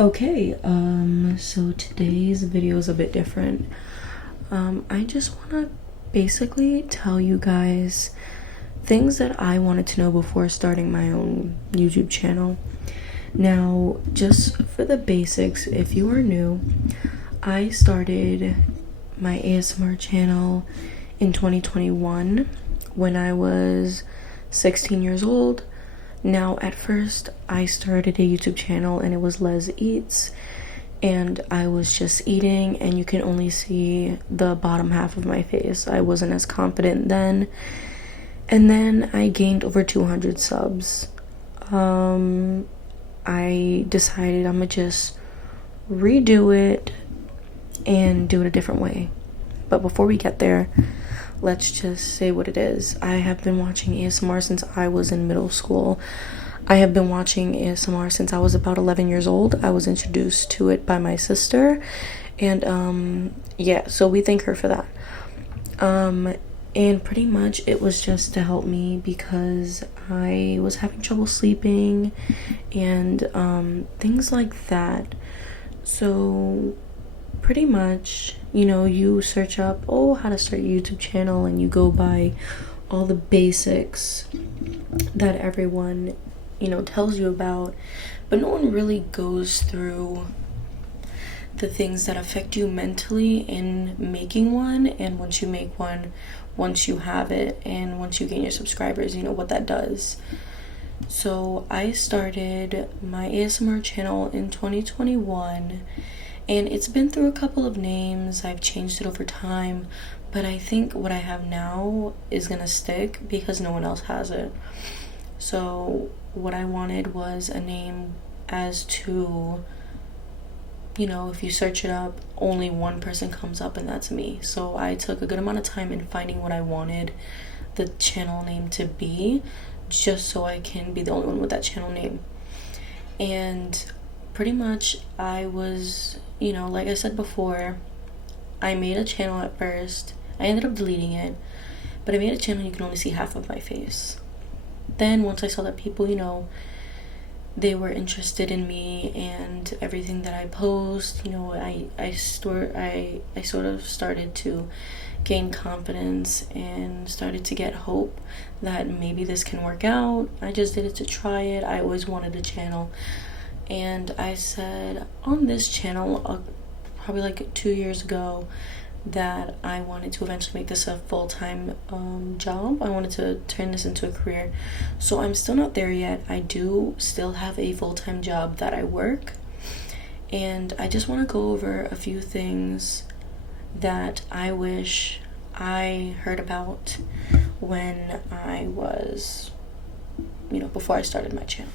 Okay, so today's video is a bit different. I just want to basically tell you guys things that I wanted to know before starting my own YouTube channel. Now, just for the basics, if you are new, I started my ASMR channel in 2021 when I was 16 years old. Now, at first, I started a YouTube channel and it was Les Eats, and I was just eating, and you can only see the bottom half of my face. I wasn't as confident then. And then I gained over 200 subs. I decided I'm gonna just redo it and do it a different way. But before we get there, let's just say what it is. I have been watching ASMR since I was in middle school. I have been watching ASMR since I was about 11 years old. I was introduced to it by my sister, and yeah, so we thank her for that. And pretty much it was just to help me because I was having trouble sleeping and things like that. So pretty much, you know, you search up, oh, how to start a YouTube channel, and you go by all the basics that everyone, you know, tells you about, but no one really goes through the things that affect you mentally in making one. And once you make one, once you have it, and once you gain your subscribers, you know what that does. So I started my ASMR channel in 2021, and it's been through a couple of names. I've changed it over time, but I think what I have now is gonna stick because no one else has it. So what I wanted was a name as to, you know, if you search it up, only one person comes up, and that's me. So I took a good amount of time in finding what I wanted the channel name to be, just so I can be the only one with that channel name. And pretty much I was, you know, like I said before, I made a channel at first. I ended up deleting it, but I made a channel you can only see half of my face. Then once I saw that people, you know, they were interested in me and everything that I post, you know, I sort of started to gain confidence and started to get hope that maybe this can work out. I just did it to try it. I always wanted a channel, and I said on this channel probably like 2 years ago that I wanted to eventually make this a full-time job. I wanted to turn this into a career. So I'm still not there yet. I do still have a full-time job that I work, and I just want to go over a few things that I wish I heard about when I was, you know, before I started my channel.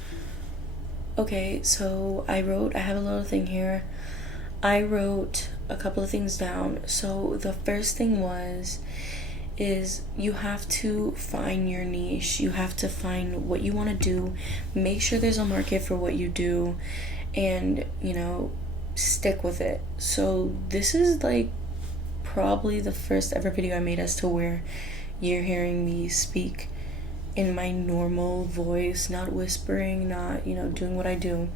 Okay, so I have a little thing here. I wrote a couple of things down. So the first thing is you have to find your niche. You have to find what you want to do. Make sure there's a market for what you do, and, you know, stick with it. So this is like probably the first ever video I made as to where you're hearing me speak in my normal voice, not whispering, not, you know, doing what I do.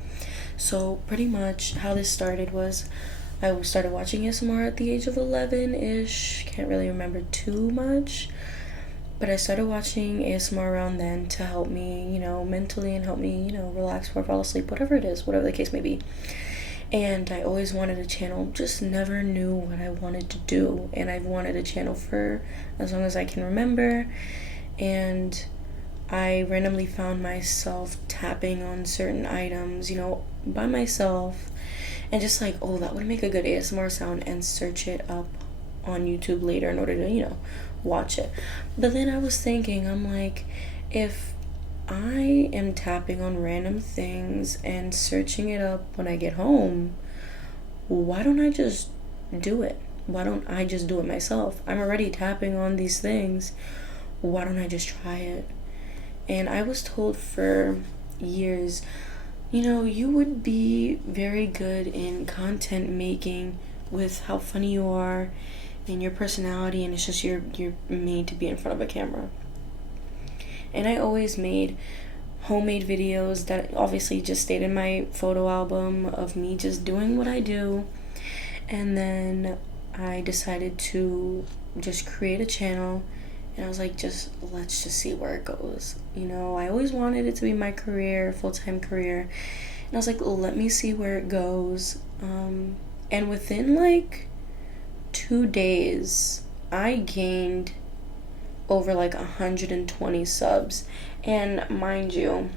So pretty much how this started was I started watching ASMR at the age of 11-ish. Can't really remember too much, but I started watching ASMR around then to help me, you know, mentally, and help me, you know, relax before I fall asleep, whatever it is, whatever the case may be. And I always wanted a channel, just never knew what I wanted to do. And I've wanted a channel for as long as I can remember. And I randomly found myself tapping on certain items, you know, by myself, and just like, oh, that would make a good ASMR sound, and search it up on YouTube later in order to, you know, watch it. But then I was thinking, I'm like, if I am tapping on random things and searching it up when I get home, why don't I just do it? Why don't I just do it myself? I'm already tapping on these things. Why don't I just try it? And I was told for years, you know, you would be very good in content making with how funny you are and your personality, and it's just you're made to be in front of a camera. And I always made homemade videos that obviously just stayed in my photo album of me just doing what I do. And then I decided to just create a channel, and I was like, let's just see where it goes. I always wanted it to be my career, full-time career. And I was like, let me see where it goes. And within like 2 days, I gained over like 120 subs. And mind you,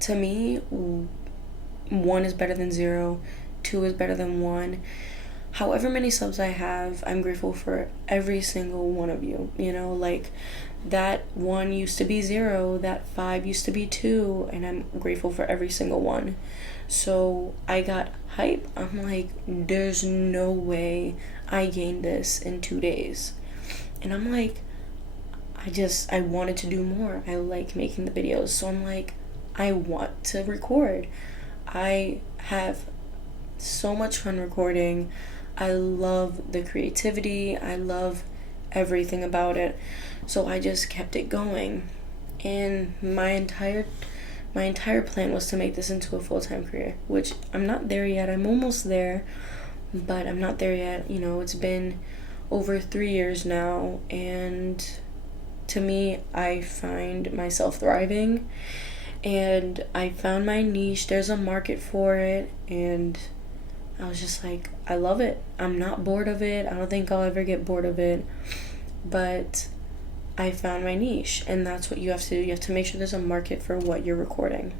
to me, 1 is better than 0, 2 is better than 1. However many subs I have, I'm grateful for every single one of you. Like that 1 used to be 0, that 5 used to be 2, and I'm grateful for every single one. So I got hype. I'm like, there's no way I gained this in 2 days. And I'm like, I wanted to do more. I like making the videos. So I'm like, I want to record. I have so much fun recording. I love the creativity. I love everything about it. So I just kept it going. And my entire plan was to make this into a full-time career, which I'm not there yet. I'm almost there, but I'm not there yet. It's been over 3 years now, and to me, I find myself thriving, and I found my niche. There's a market for it, and I was just like, I love it. I'm not bored of it. I don't think I'll ever get bored of it, but I found my niche, and that's what you have to do. You have to make sure there's a market for what you're recording.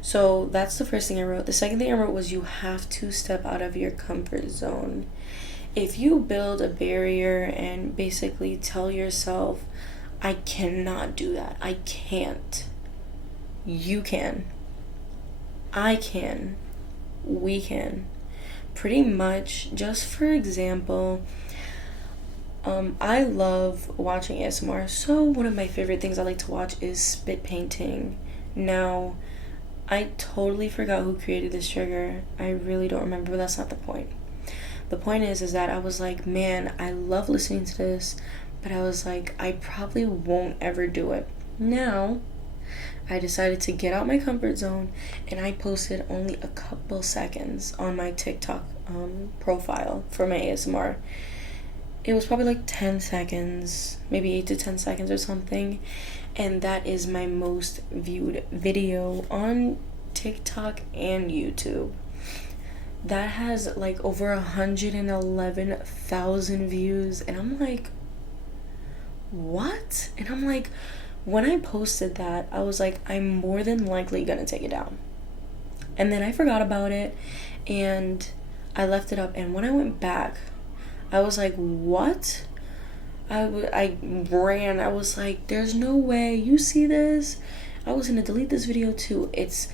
So that's the first thing I wrote. The second thing I wrote was, you have to step out of your comfort zone. If you build a barrier and basically tell yourself, I cannot do that, I can't, you can, I can, we can. Pretty much, just for example, I love watching ASMR, so one of my favorite things I like to watch is spit painting. Now, I totally forgot who created this trigger. I really don't remember, but that's not the point. The point is that I was like, man, I love listening to this, but I was like, I probably won't ever do it. Now, I decided to get out my comfort zone, and I posted only a couple seconds on my TikTok profile for my ASMR. It was probably like 10 seconds, maybe 8 to 10 seconds or something, and that is my most viewed video on TikTok and YouTube. That has like over 111,000 views, and I'm like, what? And I'm like, when I posted that, I was like, I'm more than likely gonna take it down. And then I forgot about it, and I left it up, and when I went back, I was like, what? I ran. I was like, there's no way. You see this? I was gonna delete this video too. It's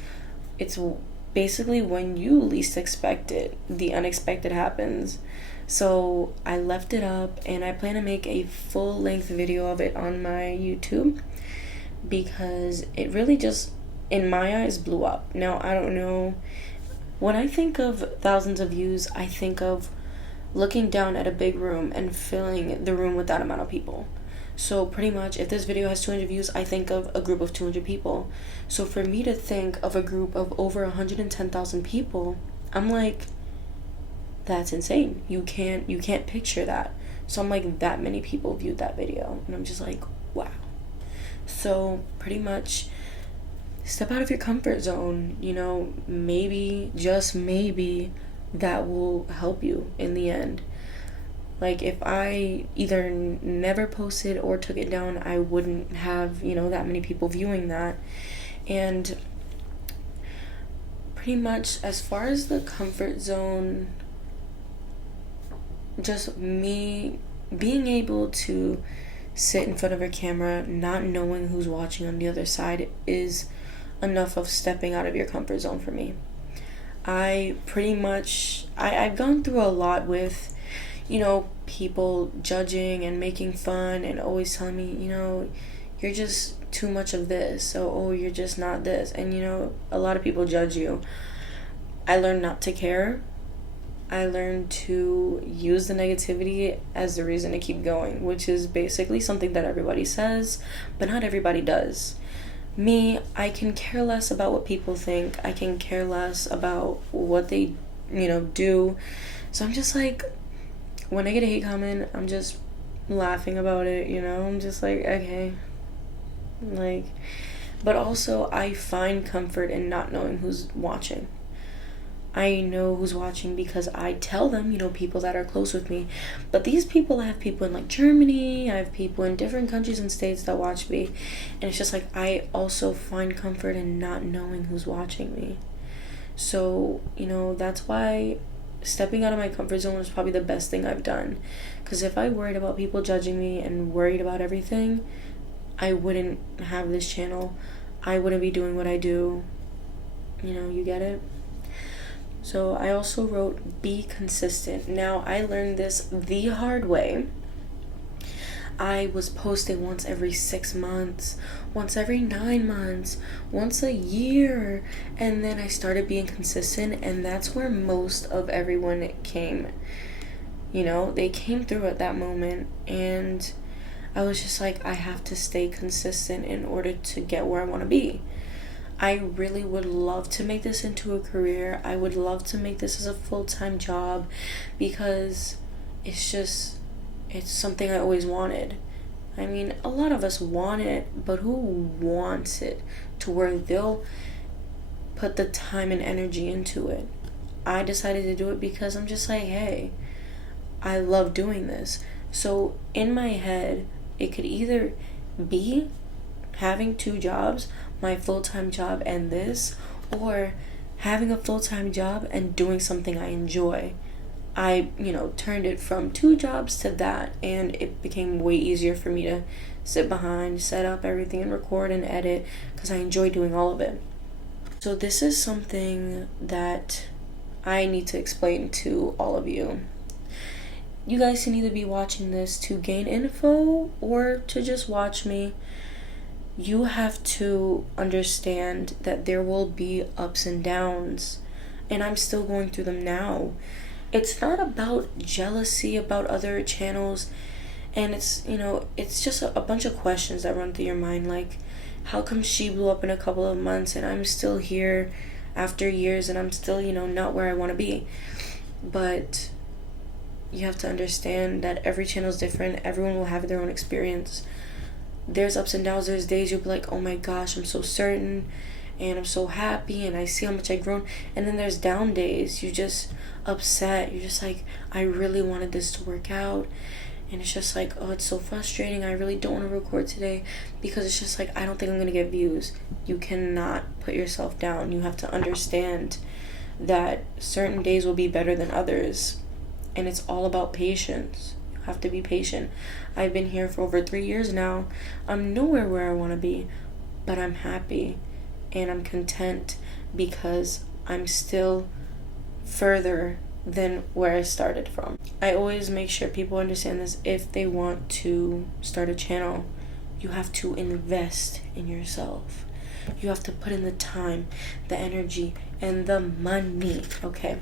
basically when you least expect it, the unexpected happens. So I left it up, and I plan to make a full-length video of it on my YouTube, because it really just, in my eyes, blew up. Now, I don't know. When I think of thousands of views, I think of looking down at a big room and filling the room with that amount of people. So pretty much, if this video has 200 views, I think of a group of 200 people. So for me to think of a group of over 110,000 people, I'm like, that's insane. You can't picture that. So I'm like, that many people viewed that video, and I'm just like, wow. So pretty much, step out of your comfort zone. Maybe, just maybe, that will help you in the end. Like, if I either never posted or took it down, I wouldn't have, that many people viewing that. And pretty much, as far as the comfort zone, just me being able to sit in front of a camera, not knowing who's watching on the other side, is enough of stepping out of your comfort zone for me. I've gone through a lot with, people judging and making fun and always telling me, you're just too much of this, so you're just not this, and a lot of people judge you. I learned not to care. I learned to use the negativity as the reason to keep going, which is basically something that everybody says, but not everybody does. Me, I can care less about what people think. I can care less about what they, do. So I'm just like, when I get a hate comment, I'm just laughing about it, I'm just like, okay. Like, but also I find comfort in not knowing who's watching. I know who's watching because I tell them, people that are close with me. But these people, I have people in like Germany, I have people in different countries and states that watch me. And it's just like, I also find comfort in not knowing who's watching me. So, that's why stepping out of my comfort zone is probably the best thing I've done. Because if I worried about people judging me and worried about everything, I wouldn't have this channel. I wouldn't be doing what I do. You get it? So I also wrote, be consistent. Now, I learned this the hard way. I was posting once every 6 months, once every 9 months, once a year, and then I started being consistent, and that's where most of everyone came. They came through at that moment, and I was just like, I have to stay consistent in order to get where I want to be. I really would love to make this into a career. I would love to make this as a full-time job because it's something I always wanted. I mean, a lot of us want it, but who wants it to where they'll put the time and energy into it? I decided to do it because I'm just like, hey, I love doing this. So in my head, it could either be having 2 jobs, my full-time job and this, or having a full-time job and doing something I enjoy. I, turned it from 2 jobs to that, and it became way easier for me to sit behind, set up everything, and record and edit because I enjoy doing all of it. So this is something that I need to explain to all of you. You guys can either be watching this to gain info or to just watch me. You have to understand that there will be ups and downs, and I'm still going through them now. It's not about jealousy about other channels, and it's just a bunch of questions that run through your mind, like, how come she blew up in a couple of months and I'm still here after years and I'm still, not where I want to be? But you have to understand that every channel is different. Everyone will have their own experience. There's ups and downs. There's days you'll be like, oh my gosh, I'm so certain and I'm so happy and I see how much I've grown. And then there's down days. You're just upset. You're just like, I really wanted this to work out. And it's just like, oh, it's so frustrating. I really don't want to record today because it's just like, I don't think I'm going to get views. You cannot put yourself down. You have to understand that certain days will be better than others. And it's all about patience. Have to be patient. I've been here for over 3 years now. I'm nowhere where I want to be, but I'm happy and I'm content because I'm still further than where I started from. I always make sure people understand this. If they want to start a channel, you have to invest in yourself. You have to put in the time, the energy, and the money, okay?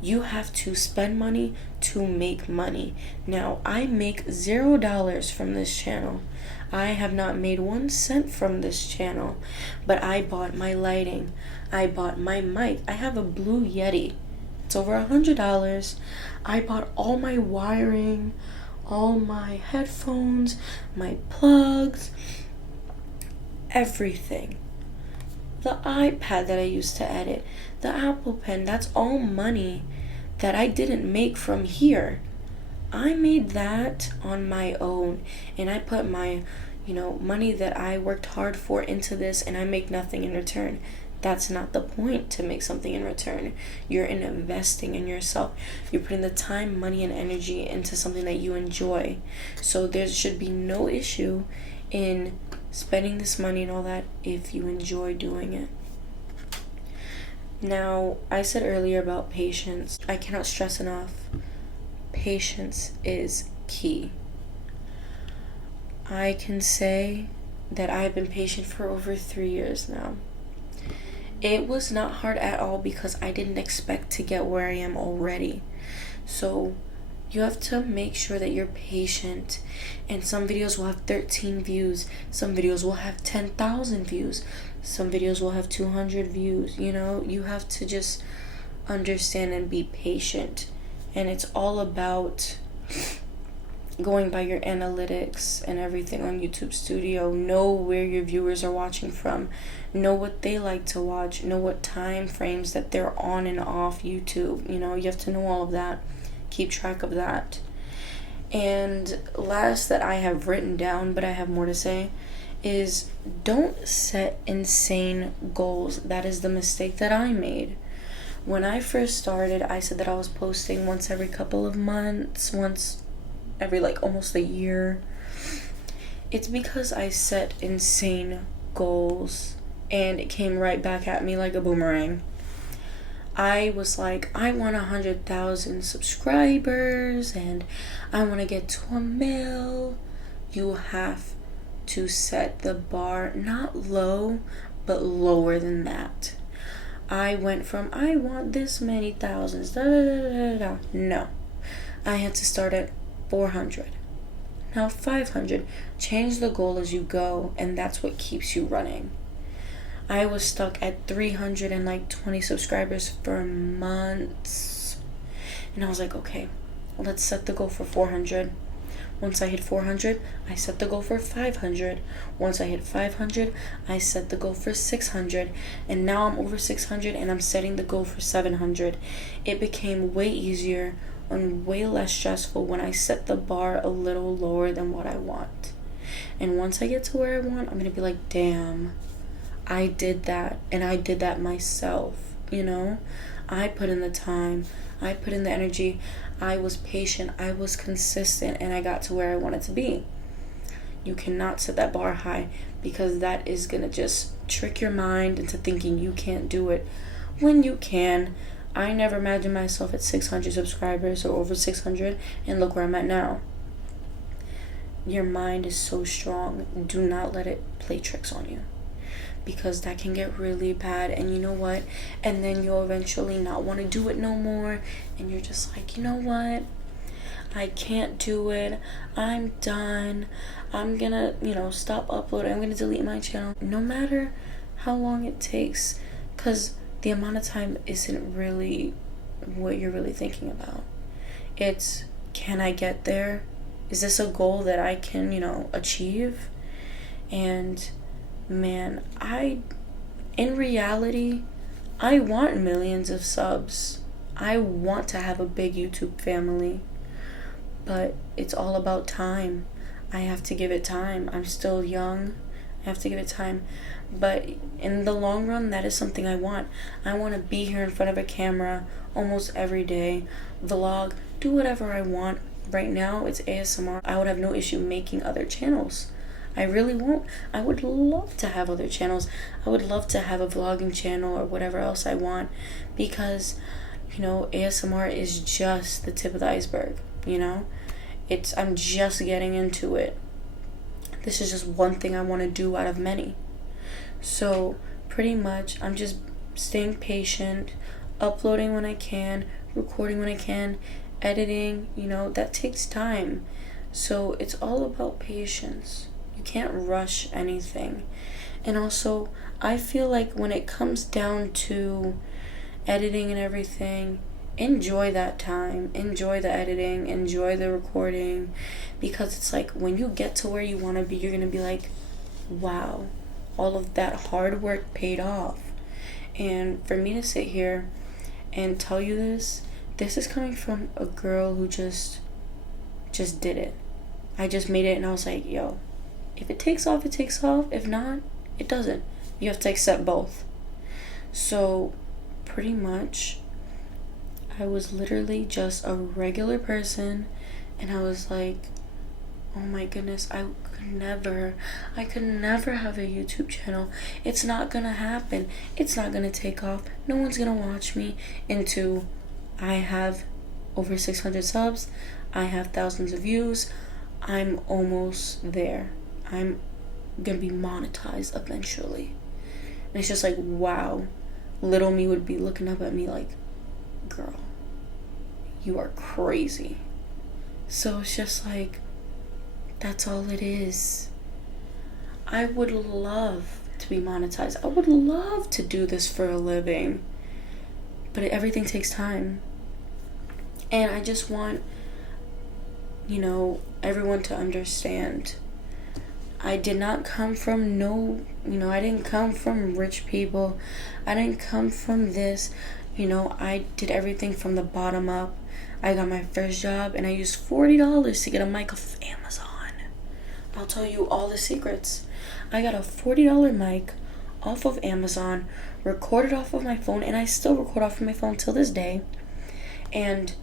You have to spend money to make money. Now, I make $0 from this channel. I have not made 1 cent from this channel, but I bought my lighting. I bought my mic. I have a Blue Yeti. It's over $100. I bought all my wiring, all my headphones, my plugs, everything. The iPad that I used to edit, the Apple Pen, that's all money that I didn't make from here. I made that on my own, and I put my, money that I worked hard for into this, and I make nothing in return. That's not the point, to make something in return. You're investing in yourself. You're putting the time, money, and energy into something that you enjoy. So there should be no issue in spending this money and all that if you enjoy doing it. Now, I said earlier about patience. I cannot stress enough. Patience is key. I can say that I have been patient for over 3 years now. It was not hard at all because I didn't expect to get where I am already. So You have to make sure that you're patient. And some videos will have 13 views, some videos will have 10,000 views, some videos will have 200 views. You know, you have to just understand and be patient. And it's all about going by your analytics and everything on YouTube Studio. Know where your viewers are watching from, know what they like to watch, know what time frames that they're on and off YouTube. You know, you have to know all of that, keep track of that. And last that I have written down, but I have more to say, is don't set insane goals. That is the mistake that I made. When I first started, I said that I was posting once every couple of months, once every like almost a year. It's because I set insane goals and it came right back at me like a boomerang. I was like, I want 100,000 subscribers and I want to get to 1 mil. You have to set the bar not low, but lower than that. I went from, I want this many thousands, da da da da da. No, I had to start at 400. Now 500. Change the goal as you go, and that's what keeps you running. I was stuck at 320 subscribers for months. And I was like, okay, let's set the goal for 400. Once I hit 400, I set the goal for 500. Once I hit 500, I set the goal for 600. And now I'm over 600 and I'm setting the goal for 700. It became way easier and way less stressful when I set the bar a little lower than what I want. And once I get to where I want, I'm going to be like, damn, I did that. And I did that myself, you know? I put in the time. I put in the energy. I was patient. I was consistent. And I got to where I wanted to be. You cannot set that bar high because that is going to just trick your mind into thinking you can't do it when you can. I never imagined myself at 600 subscribers or over 600, and look where I'm at now. Your mind is so strong. Do not let it play tricks on you, because that can get really bad. And you know what? And then you'll eventually not want to do it no more, and you're just like, you know what? I can't do it. I'm done. I'm gonna, stop uploading. I'm gonna delete my channel. No matter how long it takes, because the amount of time isn't really what you're really thinking about. It's, can I get there? Is this a goal that I can, achieve? And man, in reality, I want millions of subs. I want to have a big YouTube family. But it's all about time. I have to give it time. I'm still young. I have to give it time. But in the long run, that is something I want. I want to be here in front of a camera almost every day, vlog, do whatever I want. Right now, it's ASMR. I would have no issue making other channels. I really won't. I would love to have other channels. I would love to have a vlogging channel or whatever else I want, because, ASMR is just the tip of the iceberg, I'm just getting into it. This is just one thing I want to do out of many. So pretty much I'm just staying patient, uploading when I can, recording when I can, editing, that takes time. So it's all about patience. You can't rush anything. And also, I feel like when it comes down to editing and everything, enjoy that time, enjoy the editing, enjoy the recording, because it's like when you get to where you want to be, you're going to be like, wow, all of that hard work paid off. And for me to sit here and tell you this is coming from a girl who just did it. I just made it and I was like, yo, if it takes off, it takes off. If not, it doesn't. You have to accept both. So pretty much I was literally just a regular person, and I was like, oh my goodness, I could never have a YouTube channel. It's not gonna happen. It's not gonna take off. No one's gonna watch me. Into, I have over 600 subs. I have thousands of views. I'm almost there. I'm gonna be monetized eventually. And it's just like, wow. Little me would be looking up at me like, girl, you are crazy. So it's just like, that's all it is. I would love to be monetized. I would love to do this for a living. But everything takes time. And I just want, everyone to understand. I did not come from I didn't come from rich people. I didn't come from this. I did everything from the bottom up. I got my first job and I used $40 to get a mic off of Amazon. I'll tell you all the secrets. I got a $40 mic off of Amazon, recorded off of my phone, and I still record off of my phone till this day. And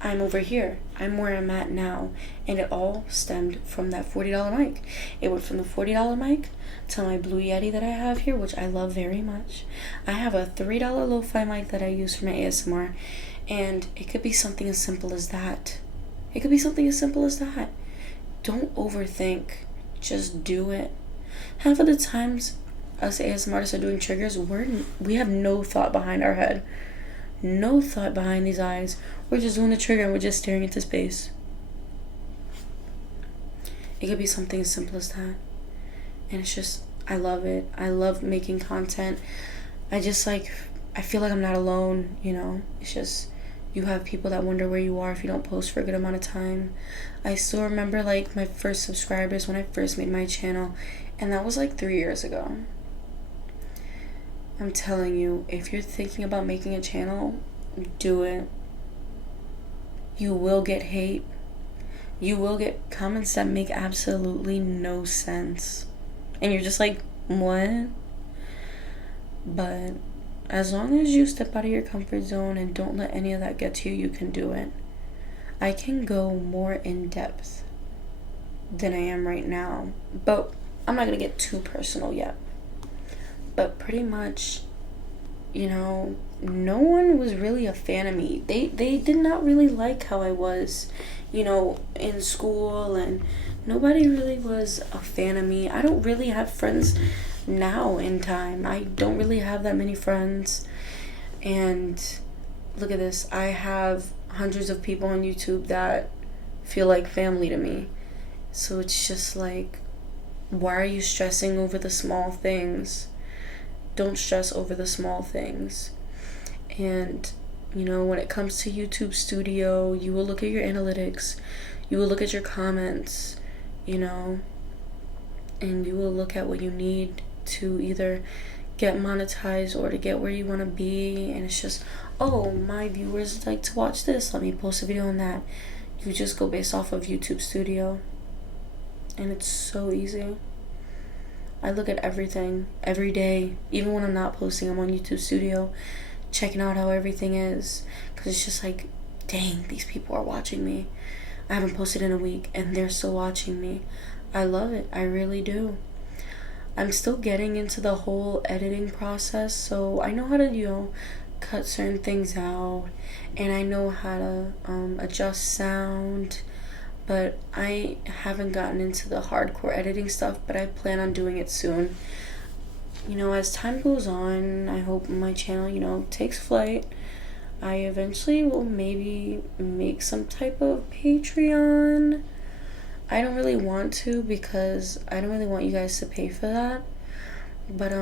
I'm over here. I'm where I'm at now. And it all stemmed from that $40 mic. It went from the $40 mic to my Blue Yeti that I have here, which I love very much. I have a $3 lo-fi mic that I use for my ASMR. And it could be something as simple as that. It could be something as simple as that. Don't overthink. Just do it. Half of the times, us ASMR artists are doing triggers, we have no thought behind our head. No thought behind these eyes. We're just doing the trigger and we're just staring into space. It could be something as simple as that. And it's just, I love it. I love making content. I feel like I'm not alone, It's just, you have people that wonder where you are if you don't post for a good amount of time. I still remember my first subscribers when I first made my channel, and that was 3 years ago. I'm telling you, if you're thinking about making a channel, do it. You will get hate. You will get comments that make absolutely no sense. And you're just like, what? But as long as you step out of your comfort zone and don't let any of that get to you, you can do it. I can go more in depth than I am right now, but I'm not going to get too personal yet. But pretty much, no one was really a fan of me. They did not really like how I was, in school, and nobody really was a fan of me. I don't really have friends now in time. I don't really have that many friends. And look at this. I have hundreds of people on YouTube that feel like family to me. So it's just like, why are you stressing over the small things? Don't stress over the small things. And, when it comes to YouTube Studio, you will look at your analytics. You will look at your comments, and you will look at what you need to either get monetized or to get where you want to be. And it's just, oh, my viewers like to watch this, let me post a video on that. You just go based off of YouTube Studio, and it's so easy. I look at everything every day, even when I'm not posting. I'm on YouTube Studio checking out how everything is, because it's just like, dang, these people are watching me. I haven't posted in a week and they're still watching me. I love it. I really do. I'm still getting into the whole editing process, so I know how to, cut certain things out, and I know how to adjust sound, but I haven't gotten into the hardcore editing stuff, but I plan on doing it soon. As time goes on, I hope my channel, takes flight. I eventually will maybe make some type of Patreon. I don't really want to, because I don't really want you guys to pay for that. But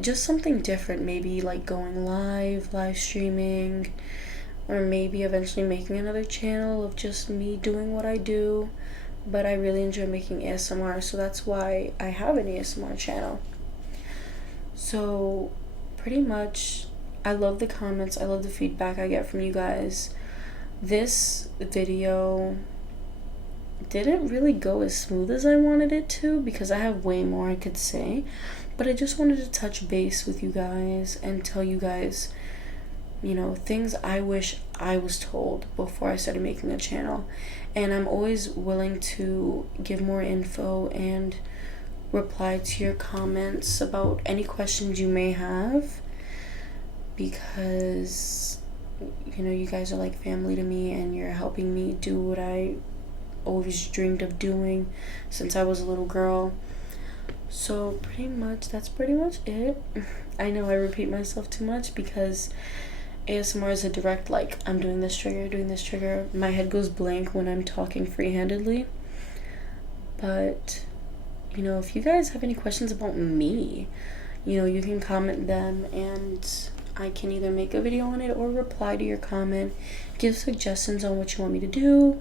just something different, maybe going live streaming, or maybe eventually making another channel of just me doing what I do. But I really enjoy making ASMR, so that's why I have an ASMR channel. So pretty much, I love the comments, I love the feedback I get from you guys. This video didn't really go as smooth as I wanted it to, because I have way more I could say, but I just wanted to touch base with you guys and tell you guys, things I wish I was told before I started making a channel. And I'm always willing to give more info and reply to your comments about any questions you may have, because you guys are like family to me, and you're helping me do what I always dreamed of doing since I was a little girl. So that's pretty much it. I know I repeat myself too much, because ASMR is a direct, like, I'm doing this trigger, doing this trigger. My head goes blank when I'm talking free-handedly. But, you know, if you guys have any questions about me, you know, you can comment them and I can either make a video on it or reply to your comment, give suggestions on what you want me to do,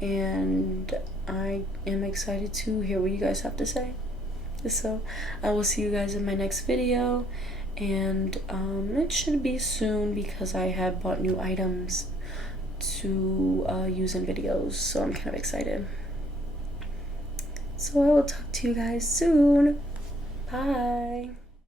and I am excited to hear what you guys have to say. So I will see you guys in my next video, and it should be soon because I have bought new items to use in videos, so I'm kind of excited. So I will talk to you guys soon. Bye.